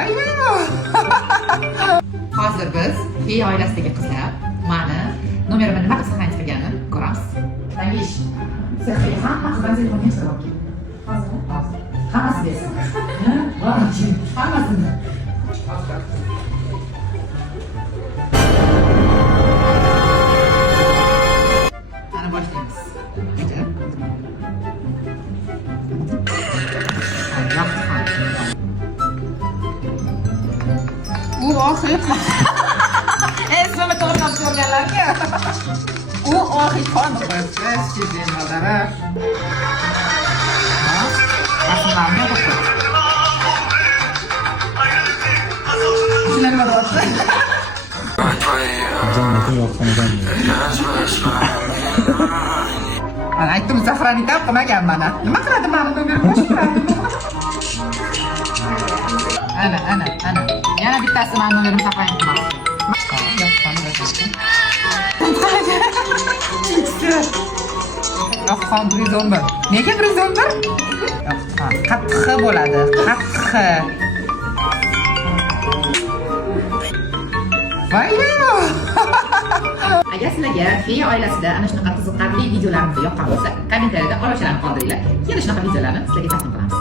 Vayyo! Hozir biz Fiya oilasidagi qizlar mani nomerimni nima qilib saqlanib qilganini ko'ramiz. Tangish. Sehrli hamma qizlar telefonni yig'ib olgan. Hozir. Hammasi desin. Hammasini. Ana boshlaymiz. U oxirgi esmini to'g'ri ko'rganlarga. U oxirgi qon qo'yibdi, sizning nazar. Aslında bakın. Şunlara bak. Jannatim yo'qsanidan. Ana aytdim Zafrani tap qilmagan mana. Nima qiladi meni nomerimni o'chiradi. Ana. Yana bittasi meni nomerimni saqlayib qilmoqchi. Yo'q, 111. Nega 111? Qattiq bo'ladi. Qattiq. Vayyo! Agar sizlarga Fiya oilasida ana shunaqa qiziqarli videolarimiz yoqqan bo'lsa, kommentariyada qoldirishlarni qoldiringlar. Yana shunaqa videolarni sizlarga taqdim qilamiz.